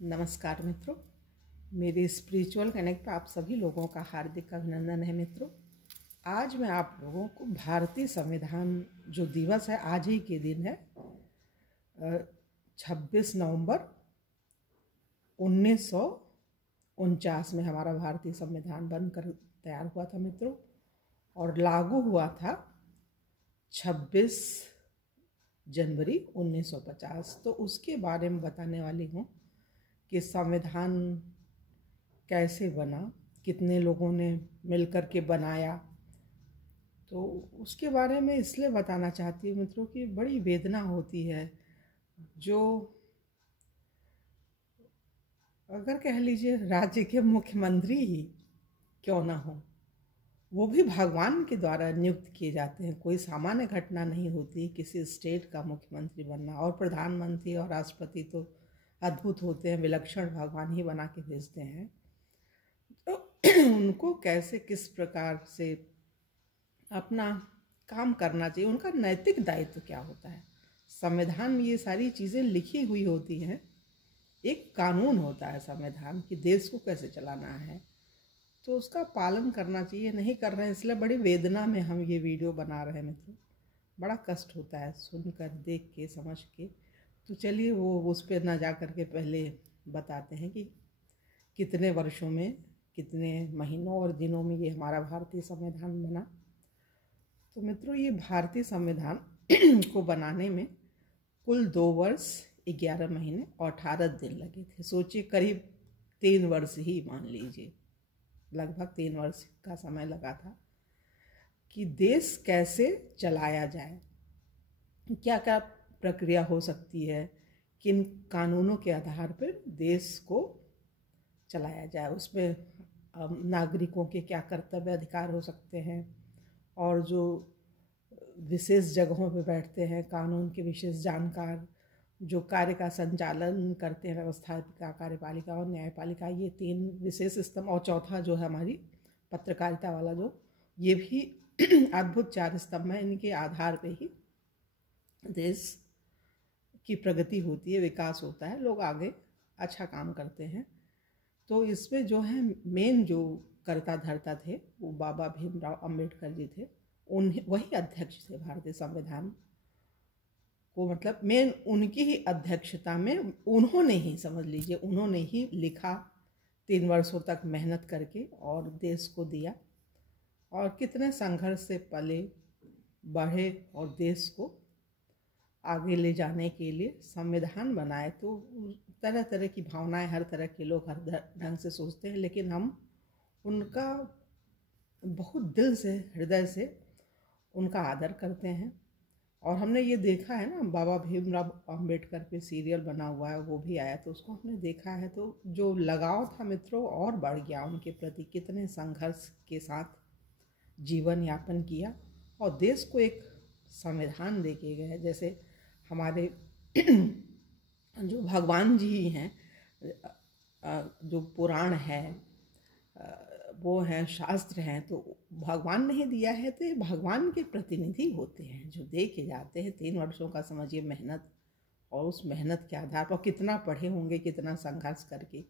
नमस्कार मित्रों, मेरे स्पिरिचुअल कनेक्ट पर आप सभी लोगों का हार्दिक अभिनंदन है। मित्रों, आज मैं आप लोगों को भारतीय संविधान जो दिवस है, आज ही के दिन है 26 नवंबर 1949 में हमारा भारतीय संविधान बनकर तैयार हुआ था मित्रों, और लागू हुआ था 26 जनवरी 1950। तो उसके बारे में बताने वाली हूँ कि संविधान कैसे बना, कितने लोगों ने मिलकर के बनाया। तो उसके बारे में इसलिए बताना चाहती हूँ मित्रों कि बड़ी वेदना होती है। जो अगर कह लीजिए राज्य के मुख्यमंत्री ही क्यों ना हो, वो भी भगवान के द्वारा नियुक्त किए जाते हैं। कोई सामान्य घटना नहीं होती किसी स्टेट का मुख्यमंत्री बनना। और प्रधानमंत्री और राष्ट्रपति तो अद्भुत होते हैं, विलक्षण भगवान ही बना के भेजते हैं। तो उनको कैसे, किस प्रकार से अपना काम करना चाहिए, उनका नैतिक दायित्व क्या होता है। संविधान में ये सारी चीज़ें लिखी हुई होती हैं। एक कानून होता है संविधान कि देश को कैसे चलाना है, तो उसका पालन करना चाहिए। नहीं कर रहे हैं, इसलिए बड़ी वेदना में हम ये वीडियो बना रहे हैं मित्रों। बड़ा कष्ट होता है सुनकर, देख के, समझ के। तो चलिए वो उस पर ना जा कर के पहले बताते हैं कि कितने वर्षों में, कितने महीनों और दिनों में ये हमारा भारतीय संविधान बना। तो मित्रों, ये भारतीय संविधान को बनाने में कुल 2 वर्ष 11 महीने और 18 दिन लगे थे। सोचिए, करीब 3 वर्ष ही मान लीजिए, लगभग 3 वर्ष का समय लगा था कि देश कैसे चलाया जाए, क्या क्या प्रक्रिया हो सकती है, किन कानूनों के आधार पर देश को चलाया जाए, उसमें नागरिकों के क्या कर्तव्य अधिकार हो सकते हैं, और जो विशेष जगहों पर बैठते हैं कानून के विशेष जानकार, जो कार्य का संचालन करते हैं, व्यवस्थापिका, कार्यपालिका और न्यायपालिका, ये 3 विशेष स्तंभ, और चौथा जो है हमारी पत्रकारिता वाला, जो ये भी अद्भुत 4 स्तंभ है। इनके आधार पे ही देश की प्रगति होती है, विकास होता है, लोग आगे अच्छा काम करते हैं। तो इसमें जो है मेन जो कर्ता धर्ता थे वो बाबा भीमराव अंबेडकर जी थे। वही अध्यक्ष थे भारतीय संविधान को, मतलब मेन उनकी ही अध्यक्षता में उन्होंने ही, समझ लीजिए, उन्होंने ही लिखा, 3 वर्षों तक मेहनत करके और देश को दिया। और कितने संघर्ष से पले बढ़े और देश को आगे ले जाने के लिए संविधान बनाए। तो तरह तरह की भावनाएं, हर तरह के लोग हर ढंग से सोचते हैं, लेकिन हम उनका बहुत दिल से, हृदय से उनका आदर करते हैं। और हमने ये देखा है ना, बाबा भीमराव अंबेडकर पे सीरियल बना हुआ है, वो भी आया, तो उसको हमने देखा है। तो जो लगाव था मित्रों और बढ़ गया उनके प्रति। कितने संघर्ष के साथ जीवन यापन किया और देश को एक संविधान दे के गए। जैसे हमारे जो भगवान जी हैं, जो पुराण है, वो हैं, शास्त्र हैं, तो भगवान नहीं दिया है, तो भगवान के प्रतिनिधि होते हैं जो दे के जाते हैं। 3 वर्षों का समझिए मेहनत, और उस मेहनत के आधार पर कितना पढ़े होंगे, कितना संघर्ष करके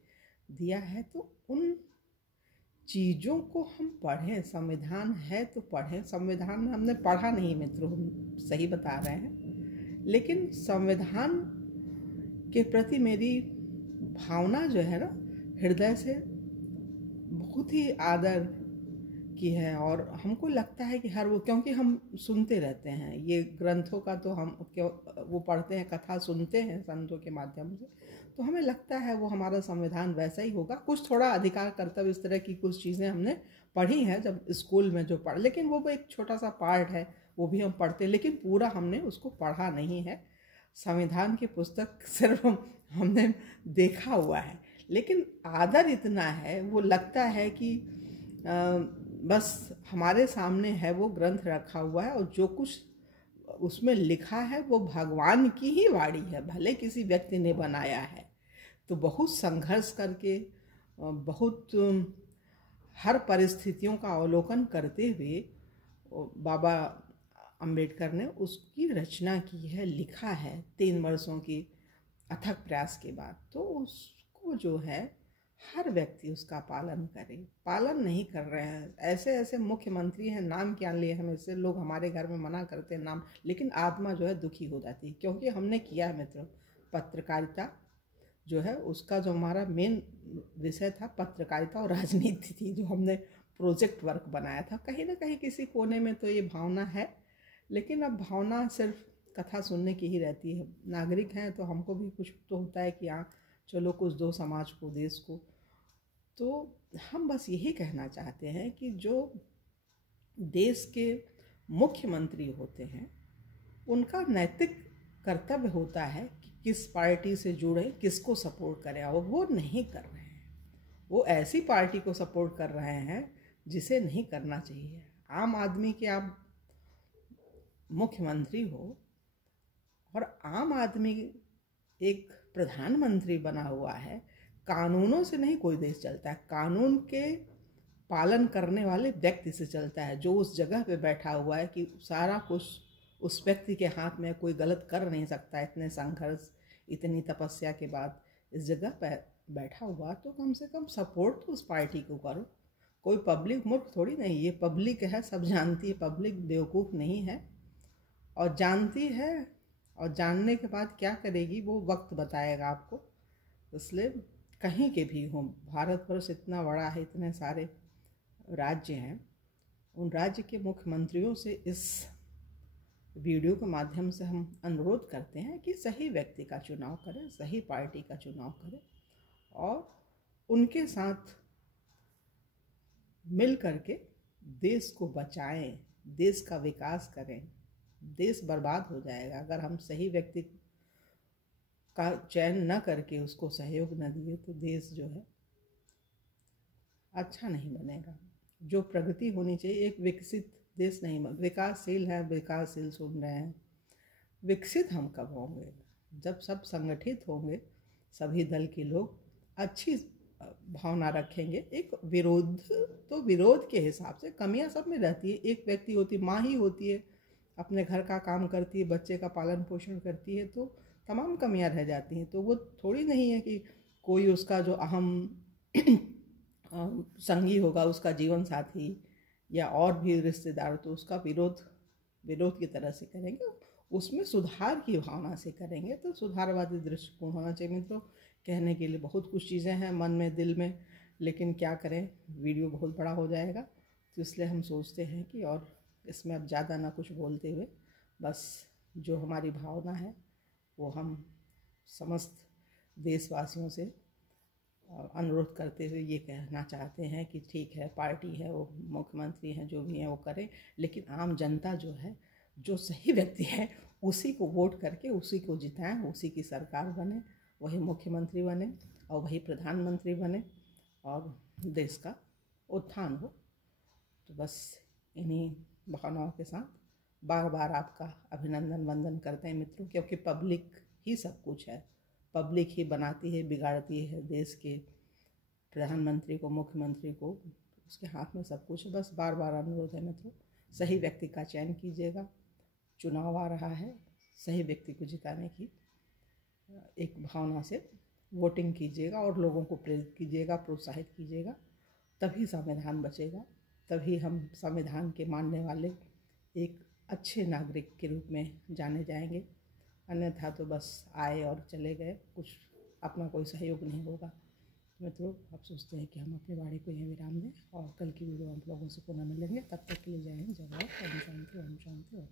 दिया है। तो उन चीज़ों को हम पढ़ें। संविधान है तो पढ़ें। संविधान में हमने पढ़ा नहीं मित्रों, हम सही बता रहे हैं, लेकिन संविधान के प्रति मेरी भावना जो है ना, हृदय से बहुत ही आदर की है। और हमको लगता है कि हर वो, क्योंकि हम सुनते रहते हैं ये ग्रंथों का, तो हम वो पढ़ते हैं, कथा सुनते हैं संतों के माध्यम से, तो हमें लगता है वो हमारा संविधान वैसा ही होगा। कुछ थोड़ा अधिकार कर्तव्य, इस तरह की कुछ चीज़ें हमने पढ़ी हैं जब स्कूल में जो पढ़, लेकिन वो एक छोटा सा पार्ट है, वो भी हम पढ़ते हैं, लेकिन पूरा हमने उसको पढ़ा नहीं है। संविधान की पुस्तक सिर्फ हमने देखा हुआ है, लेकिन आदर इतना है, वो लगता है कि बस हमारे सामने है वो ग्रंथ रखा हुआ है, और जो कुछ उसमें लिखा है वो भगवान की ही वाणी है, भले किसी व्यक्ति ने बनाया है। तो बहुत संघर्ष करके, बहुत हर परिस्थितियों का अवलोकन करते हुए बाबा अंबेडकर ने उसकी रचना की है, लिखा है 3 वर्षों की अथक प्रयास के बाद। तो उसको वो जो है हर व्यक्ति उसका पालन करे। पालन नहीं कर रहे हैं, ऐसे ऐसे मुख्यमंत्री हैं, नाम क्या लिए हम इससे, लोग हमारे घर में मना करते हैं नाम, लेकिन आत्मा जो है दुखी हो जाती है। क्योंकि हमने किया है मित्रों, पत्रकारिता जो है उसका जो हमारा मेन विषय था पत्रकारिता और राजनीति थी, जो हमने प्रोजेक्ट वर्क बनाया था। कहीं ना कहीं किसी कोने में तो ये भावना है, लेकिन अब भावना सिर्फ कथा सुनने की ही रहती है। नागरिक हैं तो हमको भी कुछ तो होता है कि हाँ चलो कुछ दो समाज को, देश को। तो हम बस यही कहना चाहते हैं कि जो देश के मुख्यमंत्री होते हैं उनका नैतिक कर्तव्य होता है कि किस पार्टी से जुड़े, किसको सपोर्ट करें, और वो नहीं कर रहे हैं। वो ऐसी पार्टी को सपोर्ट कर रहे हैं जिसे नहीं करना चाहिए। आम आदमी के आप मुख्यमंत्री हो और आम आदमी एक प्रधानमंत्री बना हुआ है। कानूनों से नहीं कोई देश चलता है, कानून के पालन करने वाले व्यक्ति से चलता है, जो उस जगह पे बैठा हुआ है कि सारा कुछ उस व्यक्ति के हाथ में, कोई गलत कर नहीं सकता। इतने संघर्ष, इतनी तपस्या के बाद इस जगह पर बैठा हुआ, तो कम से कम सपोर्ट तो उस पार्टी को करो। कोई पब्लिक मूर्ख थोड़ी नहीं, ये पब्लिक है, सब जानती है, पब्लिक बेवकूफ़ नहीं है और जानती है। और जानने के बाद क्या करेगी वो वक्त बताएगा आपको। इसलिए कहीं के भी हों, भारतवर्ष इतना बड़ा है, इतने सारे राज्य हैं, उन राज्य के मुख्यमंत्रियों से इस वीडियो के माध्यम से हम अनुरोध करते हैं कि सही व्यक्ति का चुनाव करें, सही पार्टी का चुनाव करें और उनके साथ मिल करके देश को बचाएं, देश का विकास करें। देश बर्बाद हो जाएगा अगर हम सही व्यक्ति का चयन न करके उसको सहयोग न दिए, तो देश जो है अच्छा नहीं बनेगा। जो प्रगति होनी चाहिए, एक विकसित देश नहीं, विकासशील है, विकासशील सुन रहे हैं, विकसित हम कब होंगे? जब सब संगठित होंगे, सभी दल के लोग अच्छी भावना रखेंगे। एक विरोध तो विरोध के हिसाब से कमियां सब में रहती है। एक व्यक्ति होती, माँ ही होती है, अपने घर का काम करती है, बच्चे का पालन पोषण करती है, तो तमाम कमियां रह जाती हैं। तो वो थोड़ी नहीं है कि कोई उसका जो अहम संगी होगा, उसका जीवन साथी या और भी रिश्तेदार, तो उसका विरोध की तरह से करेंगे, उसमें सुधार की भावना से करेंगे। तो सुधारवादी दृष्टिकोण होना चाहिए। मित्रों, कहने के लिए बहुत कुछ चीज़ें हैं मन में, दिल में, लेकिन क्या करें, वीडियो बहुत बड़ा हो जाएगा, तो इसलिए हम सोचते हैं कि और इसमें अब ज़्यादा ना कुछ बोलते हुए, बस जो हमारी भावना है वो हम समस्त देशवासियों से अनुरोध करते हुए ये कहना चाहते हैं कि ठीक है, पार्टी है, वो मुख्यमंत्री हैं, जो भी हैं वो करें, लेकिन आम जनता जो है, जो सही व्यक्ति है, उसी को वोट करके उसी को जिताएं, उसी की सरकार बने, वही मुख्यमंत्री बने और वही प्रधानमंत्री बने और देश का उत्थान हो। तो बस इन्हीं भावनाओं के साथ बार बार आपका अभिनंदन वंदन करते हैं मित्रों, क्योंकि पब्लिक ही सब कुछ है, पब्लिक ही बनाती है, बिगाड़ती है देश के प्रधानमंत्री को, मुख्यमंत्री को, उसके हाथ में सब कुछ है। बस बार बार अनुरोध है मित्रों, सही व्यक्ति का चयन कीजिएगा। चुनाव आ रहा है, सही व्यक्ति को जिताने की एक भावना से वोटिंग कीजिएगा और लोगों को प्रेरित कीजिएगा, प्रोत्साहित कीजिएगा। तभी संविधान बचेगा, तभी हम संविधान के मानने वाले एक अच्छे नागरिक के रूप में जाने जाएंगे। अन्यथा तो बस आए और चले गए, कुछ अपना कोई सहयोग नहीं होगा। मित्रों, आप सोचते हैं कि हम अपनी वाणी को यहीं विराम दें और कल की वीडियो आप लोगों से पुनः मिलेंगे। तब तक के लिए जय हिंद, जय भारत, ओम शांति, ओम शांति, ओम।